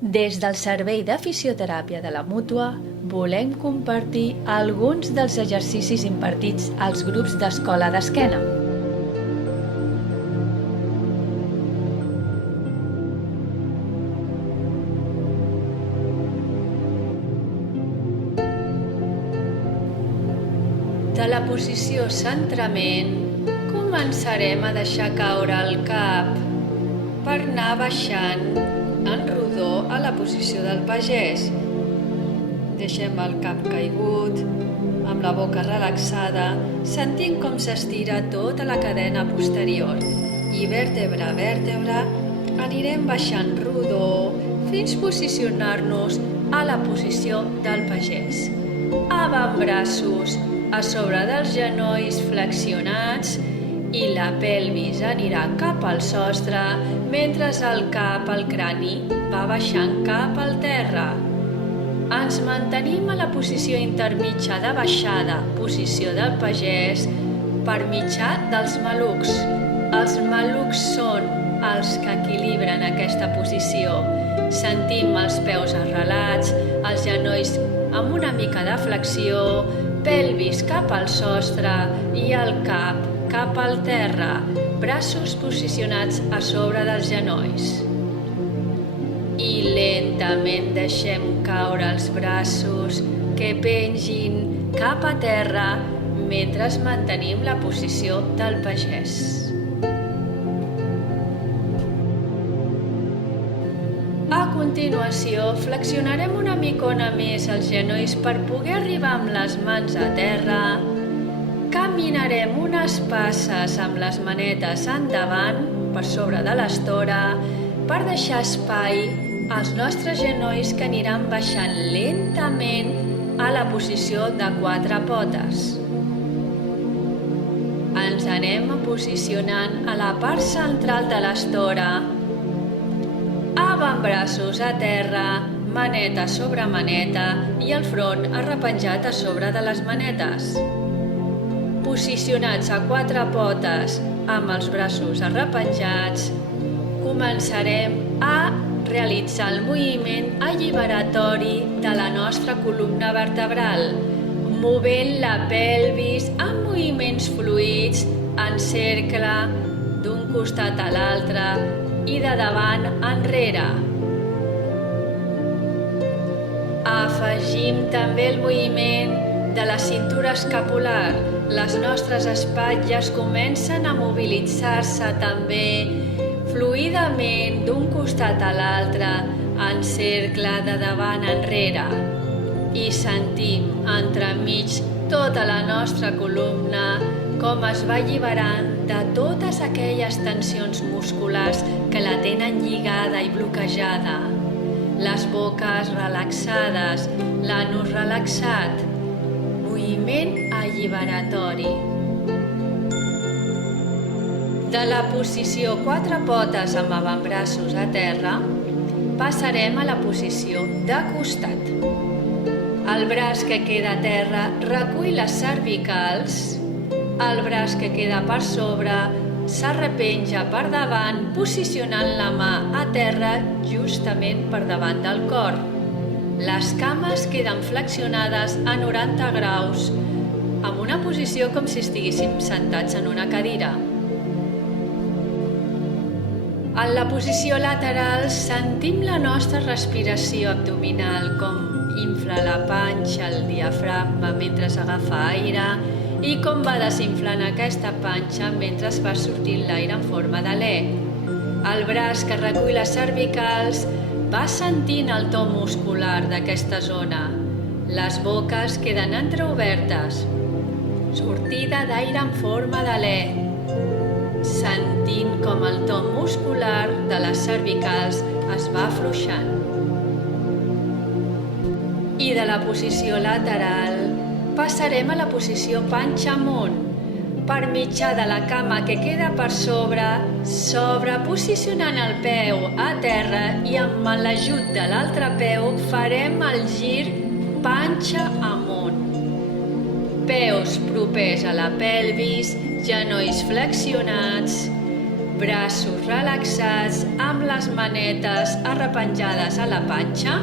Des del Servei de Fisioteràpia de la Mútua volem compartir alguns dels exercicis impartits als grups d'escola d'esquena. De la posició centrament, començarem a deixar caure el cap per anar baixant en rodó a la posició del pagès. Deixem el cap caigut, amb la boca relaxada, sentint com s'estira tota la cadena posterior. I vèrtebra a vèrtebra anirem baixant rodó fins posicionar-nos a la posició del pagès. Avantbraços a sobre dels genolls flexionats i la pelvis anirà cap al sostre mentre el cap, el crani, va baixant cap al terra. Ens mantenim a la posició intermitja de baixada, posició del pagès, per mitjà dels malucs. Els malucs són els que equilibren aquesta posició. Sentim els peus arrelats, els genolls amb una mica de flexió, pelvis cap al sostre i el cap al terra, braços posicionats a sobre dels genolls. I lentament deixem caure els braços que pengin cap a terra mentre mantenim la posició del pagès. A continuació, flexionarem una micona més els genolls per poder arribar amb les mans a terra. Caminarem unes passes amb les manetes endavant, per sobre de l'estora, per deixar espai als nostres genolls que aniran baixant lentament a la posició de quatre potes. Ens anem posicionant a la part central de l'estora. Avantbraços a terra, maneta sobre maneta i el front arrepenjat a sobre de les manetes. Posicionats a quatre potes amb els braços arrepenjats, començarem a realitzar el moviment alliberatori de la nostra columna vertebral, movent la pelvis amb moviments fluids en cercle d'un costat a l'altre i de davant enrere. Afegim també el moviment de la cintura escapular. Les nostres espatlles comencen a mobilitzar-se també fluidament d'un costat a l'altre en cercle de davant enrere. I sentim entremig tota la nostra columna com es va alliberant de totes aquelles tensions musculars que la tenen lligada i bloquejada. Les boques relaxades, l'anus relaxat, moviment alliberatori. De la posició quatre potes amb avantbraços a terra, passarem a la posició de costat. El braç que queda a terra recull les cervicals, el braç que queda per sobre s'arrepenja per davant, posicionant la mà a terra justament per davant del cor. Les cames queden flexionades a 90 graus, amb una posició com si estiguéssim sentats en una cadira. En la posició lateral sentim la nostra respiració abdominal, com infla la panxa, el diafragma mentre agafa aire i com va desinflant aquesta panxa mentre va sortint l'aire en forma d'alè. El braç que recull les cervicals va sentint el to muscular d'aquesta zona. Les boques queden entreobertes. Sortida d'aire en forma d'alè. Sentint com el to muscular de les cervicals es va afluixant. I de la posició lateral passarem a la posició panxa amunt. Per mitjà de la cama que queda per sobre, posicionant el peu a terra i amb l'ajut de l'altre peu farem el gir panxa amunt. Peus propers a la pelvis, genolls flexionats, braços relaxats amb les manetes arrepenjades a la panxa.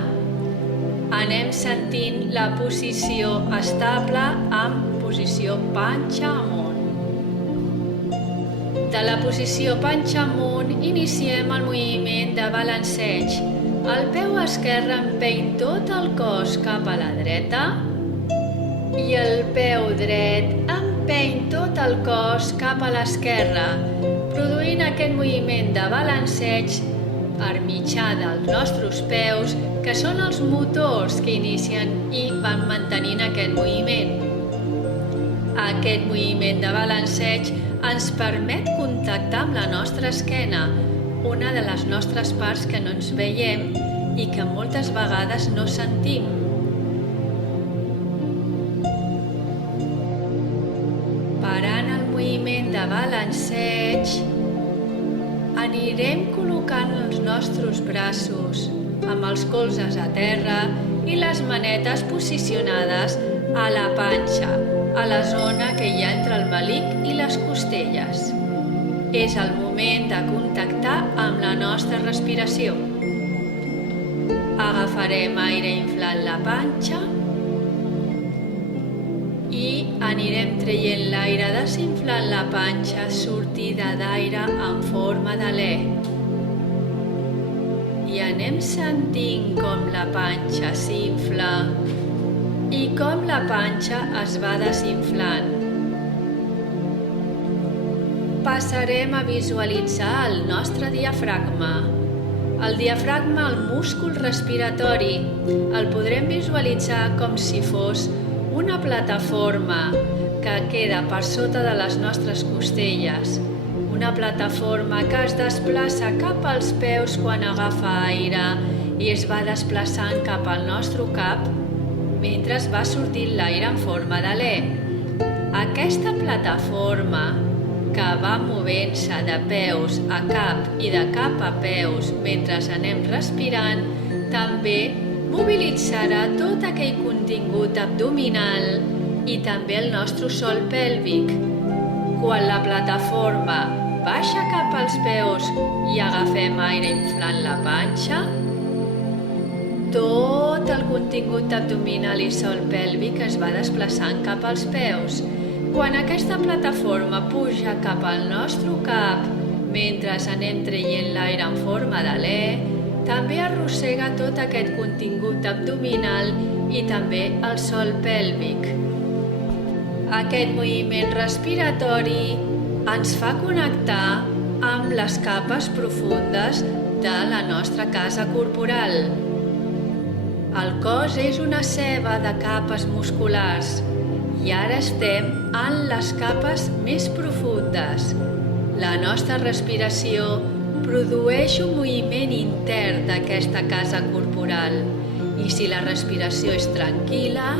Anem sentint la posició estable amb posició panxa amunt. De la posició panxa amunt iniciem el moviment de balanceig. El peu esquerre empeny tot el cos cap a la dreta i el peu dret empeny tot el cos cap a l'esquerra, produint aquest moviment de balanceig per mitjà dels nostres peus, que són els motors que inicien i van mantenint aquest moviment. Aquest moviment de balanceig ens permet contactar amb la nostra esquena, una de les nostres parts que no ens veiem i que moltes vegades no sentim. Parant el moviment de balanceig, anirem col·locant els nostres braços amb els colzes a terra i les manetes posicionades a la panxa, a la zona que hi ha entre el melic i les costelles. És el moment de contactar amb la nostra respiració. Agafarem aire inflant la panxa i anirem traient l'aire desinflant la panxa, sortida d'aire en forma d'alè. I anem sentint com la panxa s'infla i com la panxa es va desinflant. Passarem a visualitzar el nostre diafragma. El diafragma, el múscul respiratori, el podrem visualitzar com si fos una plataforma que queda per sota de les nostres costelles. Una plataforma que es desplaça cap als peus quan agafa aire i es va desplaçant cap al nostre cap mentre va sortint l'aire en forma d'alè. Aquesta plataforma que va movent-se de peus a cap i de cap a peus mentre anem respirant, també mobilitzarà tot aquell contingut abdominal i també el nostre sòl pèlvic. Quan la plataforma baixa cap als peus i agafem aire inflant la panxa, tot el contingut abdominal i sòl pèlvic es va desplaçant cap als peus. Quan aquesta plataforma puja cap al nostre cap, mentre anem traient l'aire en forma d'alè, també arrossega tot aquest contingut abdominal i també el sòl pèlvic. Aquest moviment respiratori ens fa connectar amb les capes profundes de la nostra casa corporal. El cos és una ceba de capes musculars i ara estem en les capes més profundes. La nostra respiració produeix un moviment intern d'aquesta casa corporal i si la respiració és tranquil·la,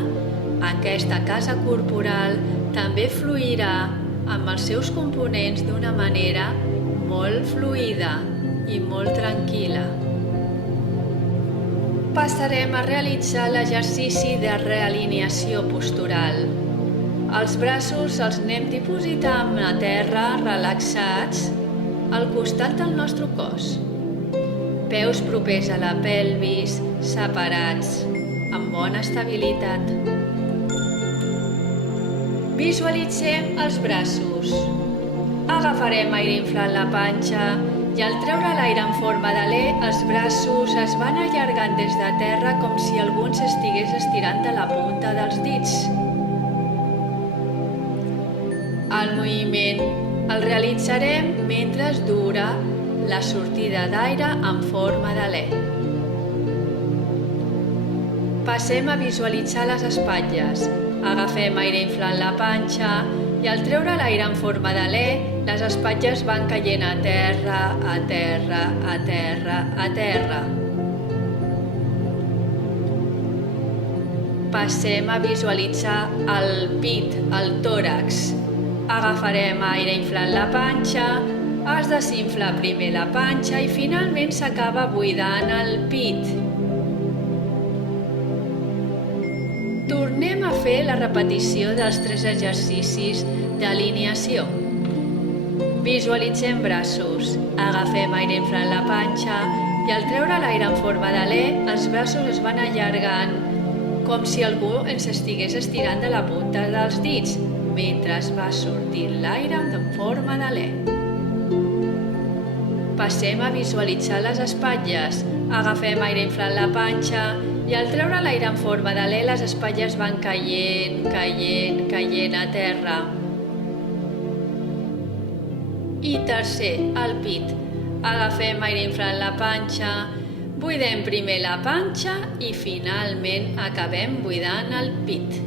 aquesta casa corporal també fluirà amb els seus components d'una manera molt fluida i molt tranquil·la. Passarem a realitzar l'exercici de realineació postural. Els braços els anem dipositant a terra relaxats al costat del nostre cos. Peus propers a la pelvis, separats, amb bona estabilitat. Visualitzem els braços. Agafarem aire inflant la panxa i al treure l'aire en forma d'alè, els braços es van allargant des de terra com si algú s'estigués estirant de la punta dels dits. El moviment el realitzarem mentre dura la sortida d'aire en forma d'alè. Passem a visualitzar les espatlles. Agafem aire inflant la panxa i al treure l'aire en forma d'alè, les espatlles van caient a terra, a terra, a terra, a terra. Passem a visualitzar el pit, el tòrax. Agafarem aire inflant la panxa, es desinfla primer la panxa i finalment s'acaba buidant el pit. Tornem a fer la repetició dels 3 exercicis d'alineació. Visualitzem braços. Agafem aire inflant la panxa i al treure l'aire en forma d'alè, els braços es van allargant, com si algú ens estigués estirant de la punta dels dits, mentre va sortint l'aire en forma d'alè. Passem a visualitzar les espatlles. Agafem aire inflant la panxa i al treure l'aire en forma d'alè, les espatlles van caient, caient, caient a terra. I tercer, el pit. Agafem aire inflant la panxa, buidem primer la panxa i finalment acabem buidant el pit.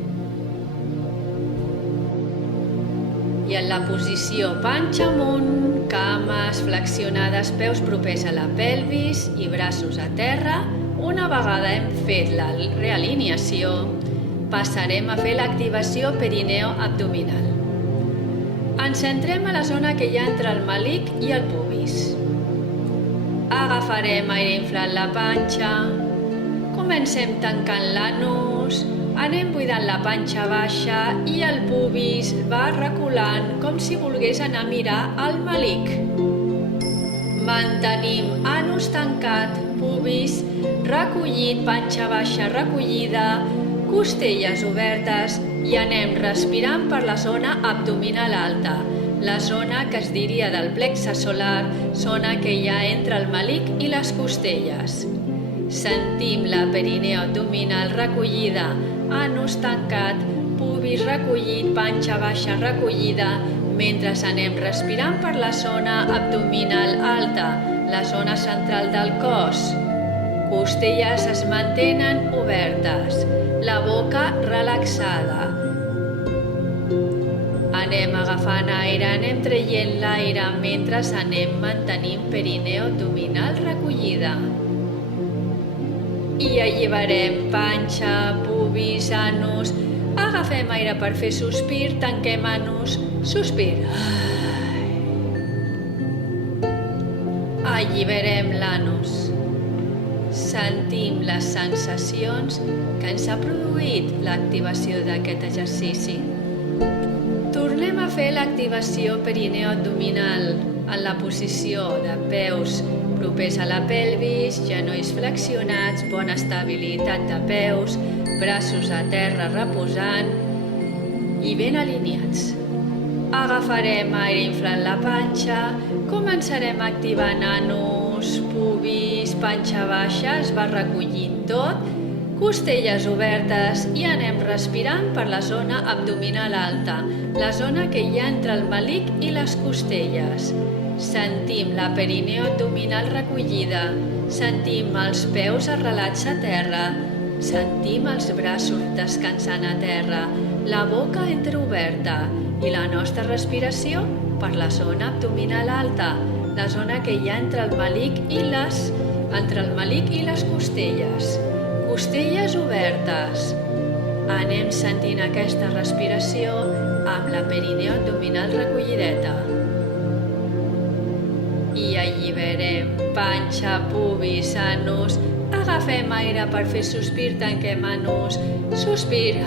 I en la posició panxa amunt, cames flexionades, peus propers a la pelvis i braços a terra, una vegada hem fet la realineació, passarem a fer l'activació perineo-abdominal. Ens centrem a la zona que hi ha entre el melic i el pubis. Agafarem aire inflant la panxa, comencem tancant l'anus, anem buidant la panxa baixa i el pubis va reculant com si volgués anar a mirar el melic. Mantenim anus tancat, pubis recollit, panxa baixa recollida, costelles obertes i anem respirant per la zona abdominal alta, la zona que es diria del plexe solar, zona que hi ha entre el melic i les costelles. Sentim la perineo abdominal recollida, anus tancat, pubis recollit, panxa baixa recollida, mentre anem respirant per la zona abdominal alta, la zona central del cos. Costelles es mantenen obertes, la boca relaxada. Anem agafant aire, anem traient l'aire mentre anem mantenint perineo abdominal recollida. I alliberem panxa, pubis, anus. Agafem aire per fer sospir, tanquem anus, sospir. Alliberem l'anus. Sentim les sensacions que ens ha produït l'activació d'aquest exercici. Tornem a fer l'activació perineo-abdominal en la posició de peus propers a la pelvis, genolls flexionats, bona estabilitat de peus, braços a terra reposant i ben alineats. Agafarem aire inflant la panxa, començarem activant anus, pubis, panxa baixa, es va recollint tot, costelles obertes i anem respirant per la zona abdominal alta, la zona que hi ha entre el melic i les costelles. Sentim la perineo abdominal recollida, sentim els peus arrelats a terra, sentim els braços descansant a terra, la boca entreoberta i la nostra respiració per la zona abdominal alta, la zona que hi ha entre el melic i les costelles. Costelles obertes. Anem sentint aquesta respiració amb la perineo abdominal recollideta. I alliberem panxa, pubis, anus. Agafem aire per fer sospir, tanquem anus, sospir.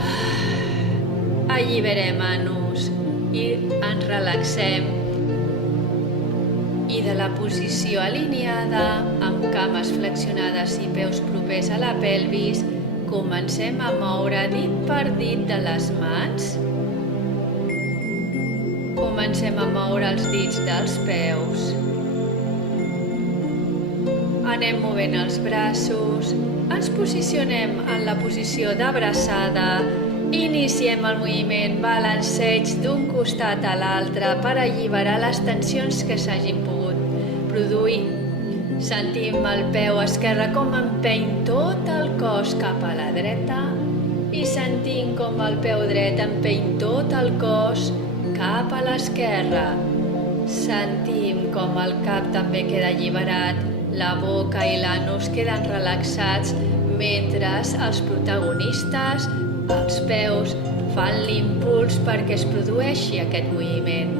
Alliberem anus i ens relaxem. I de la posició alineada, amb cames flexionades i peus propers a la pelvis, comencem a moure dit per dit de les mans. Comencem a moure els dits dels peus. Anem movent els braços, ens posicionem en la posició d'abraçada, iniciem el moviment balanceig d'un costat a l'altre per alliberar les tensions que s'hagin pogut produir. Sentim el peu esquerre com empeny tot el cos cap a la dreta i sentim com el peu dret empeny tot el cos cap a l'esquerra. Sentim com el cap també queda alliberat, la boca i l'anus queden relaxats mentre els protagonistes, els peus, fan l'impuls perquè es produeixi aquest moviment.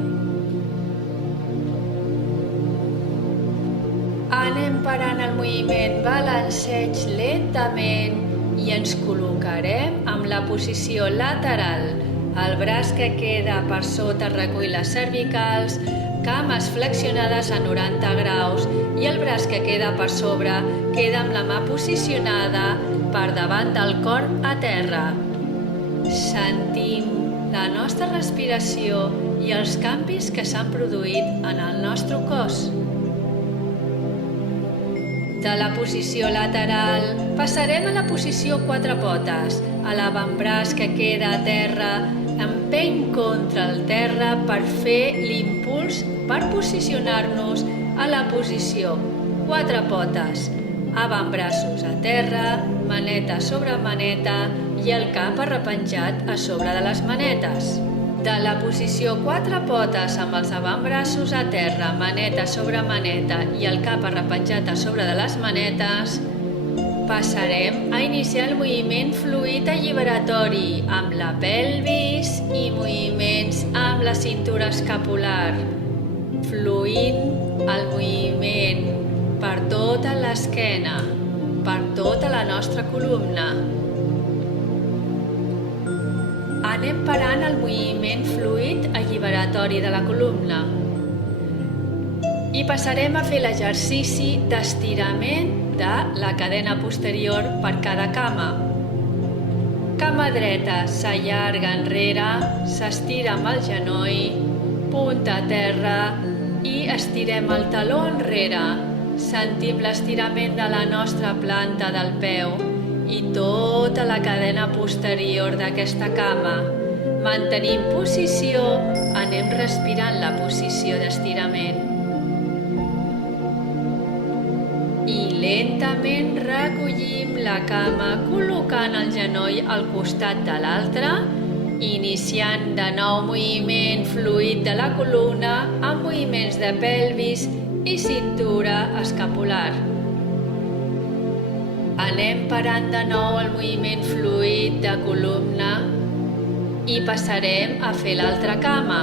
Anem parant el moviment balanceig lentament i ens col·locarem amb la posició lateral. El braç que queda per sota recull les cervicals, cames flexionades a 90 graus i el braç que queda per sobre queda amb la mà posicionada per davant del cor a terra. Sentim la nostra respiració i els canvis que s'han produït en el nostre cos. De la posició lateral passarem a la posició quatre potes. A l'avantbraç que queda a terra empeny contra el terra per fer l'impuls per posicionar-nos a la posició quatre potes. Avantbraços a terra, maneta sobre maneta i el cap arrepenjat a sobre de les manetes. De la posició quatre potes amb els avantbraços a terra, maneta sobre maneta i el cap arrepenjat a sobre de les manetes, passarem a iniciar el moviment fluid alliberatori amb la pelvis i moviments amb la cintura escapular, fluint el moviment per tota l'esquena, per tota la nostra columna. Anem parant el moviment fluid alliberatori de la columna i passarem a fer l'exercici d'estirament de la cadena posterior per cada cama. Cama dreta s'allarga enrere, s'estira amb el genoll, punta a terra i estirem el taló enrere. Sentim l'estirament de la nostra planta del peu i tota la cadena posterior d'aquesta cama. Mantenim posició, anem respirant la posició d'estirament. I lentament recollim la cama col·locant el genoll al costat de l'altre, iniciant de nou moviment fluid de la columna amb moviments de pelvis i cintura escapular. Anem parant de nou el moviment fluid de columna i passarem a fer l'altra cama.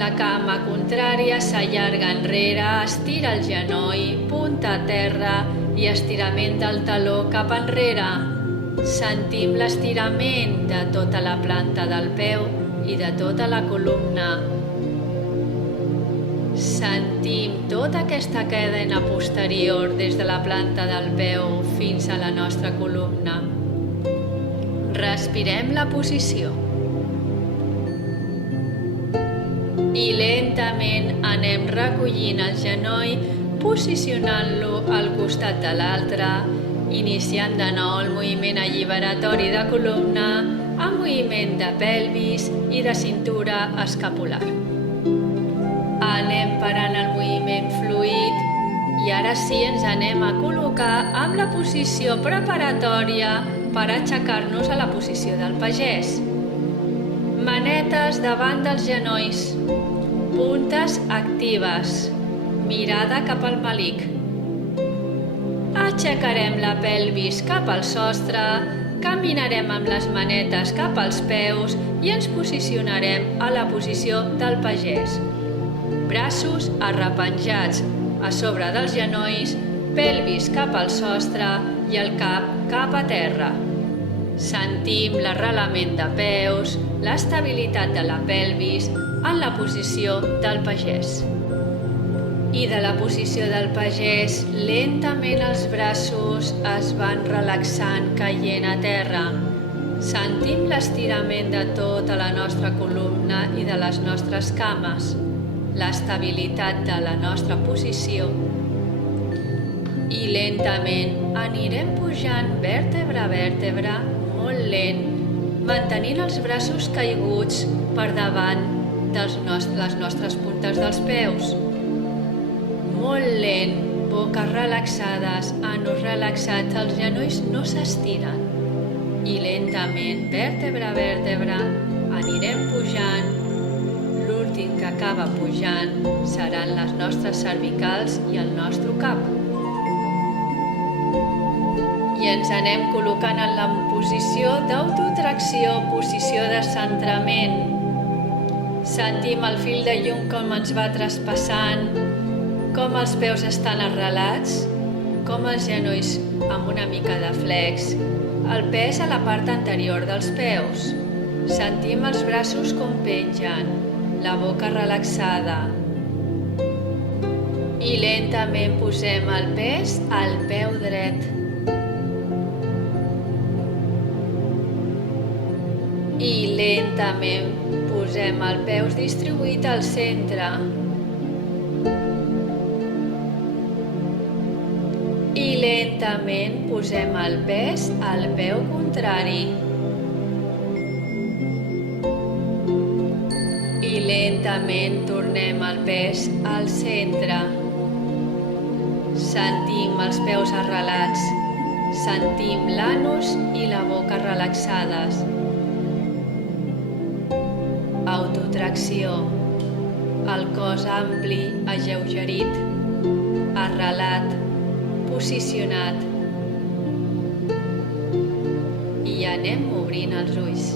La cama contrària s'allarga enrere, estira el genoll, punta a terra i estirament del taló cap enrere. Sentim l'estirament de tota la planta del peu i de tota la columna. Sentim tota aquesta cadena posterior des de la planta del peu fins a la nostra columna. Respirem la posició. I lentament anem recollint el genoll, posicionant-lo al costat de l'altre, iniciant de nou el moviment alliberatori de columna amb moviment de pelvis i de cintura escapular. Anem parant el moviment fluid i ara sí ens anem a col·locar amb la posició preparatòria per aixecar-nos a la posició del pagès. Manetes davant dels genolls, puntes actives, mirada cap al malic. Aixecarem la pelvis cap al sostre, caminarem amb les manetes cap als peus i ens posicionarem a la posició del pagès. Braços arrepenjats a sobre dels genolls, pelvis cap al sostre i el cap a terra. Sentim l'arrelament de peus, l'estabilitat de la pelvis en la posició del pagès. I de la posició del pagès, lentament els braços es van relaxant caient a terra. Sentim l'estirament de tota la nostra columna i de les nostres cames, l'estabilitat de la nostra posició. I lentament anirem pujant vèrtebra a vèrtebra, molt lent, mantenint els braços caiguts per davant de les nostres puntes dels peus. Molt lent, boques relaxades, anus relaxats, els genolls no s'estiren. I lentament, vèrtebra a vèrtebra, anirem pujant. L'últim que acaba pujant seran les nostres cervicals i el nostre cap. I ens anem col·locant en la posició d'autotracció, posició de centrament. Sentim el fil de llum com ens va traspassant, com els peus estan arrelats, com els genolls amb una mica de flex, el pes a la part anterior dels peus. Sentim els braços com pengen, la boca relaxada. I lentament posem el pes al peu dret. I lentament posem el peus distribuït al centre. I lentament posem el pes al peu contrari. I lentament tornem el pes al centre. Sentim els peus arrelats. Sentim l'anus i la boca relaxades. Autotracció. El cos ampli, alleugerit, arrelat, posicionat. I anem obrint els ulls.